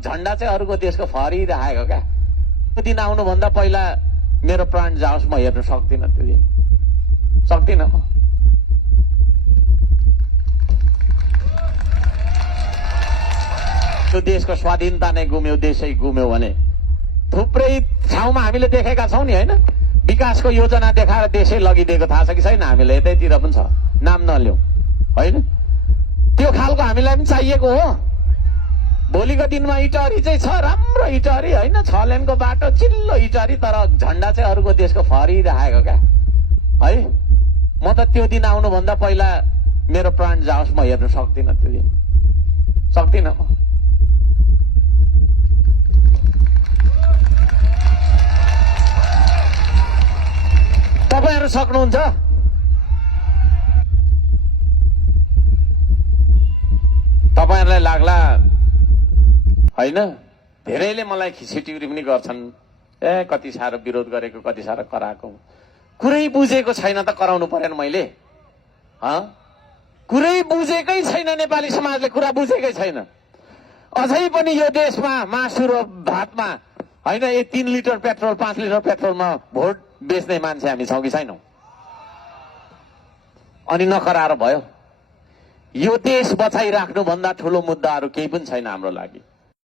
झन्डा चाहिँ अरूको देशको फहरिरहेको क्या। त्यो दिन आउनुभन्दा पहिला मेरो प्राण जाओस्, म हेर्न सक्दिनँ, त्यो दिन सक्दिनँ म। त्यो देशको स्वाधीनता नै गुम्यो, देशै गुम्यो भने थुप्रै ठाउँमा हामीले देखेका छौँ नि, होइन? विकासको योजना देखाएर देशै लगिदिएको थाहा छ कि छैन हामीलाई? यतैतिर पनि छ, नाम नल्याउँ, होइन? त्यो खालको हामीलाई पनि चाहिएको हो। भोलिको दिनमा इटहरी चाहिँ छ, राम्रो इटहरी, होइन? 6 लेनको बाटो, चिल्लो इटहरी, तर झन्डा चाहिँ अरूको देशको फहरिरहेको क्या, है? म त त्यो दिन आउनुभन्दा पहिला मेरो प्राण जाओस्, म हेर्न सक्दिनँ, त्यो दिन सक्दिनँ म। तपाईहरु सक्नुहुन्छ? तपाईहरुलाई लाग्ला होइन, धेरैले मलाई खिचिटिउरी पनि गर्छन्, ए कति साह्रो विरोध गरेको, कति साह्रो कराएको। कुरै बुझेको छैन त कराउनु परेन मैले? कुरै बुझेकै छैन, नेपाली समाजले कुरा बुझेकै छैन। अझै पनि यो देशमा मासु र भातमा, होइन, 3 लिटर पेट्रोल 5 लिटर पेट्रोलमा भोट बेच्ने मान्छे हामी छौँ कि छैनौँ? अनि नकराएर भयो। यो देश बचाइराख्नु भन्दा ठुलो मुद्दाहरू केही पनि छैन हाम्रो लागि।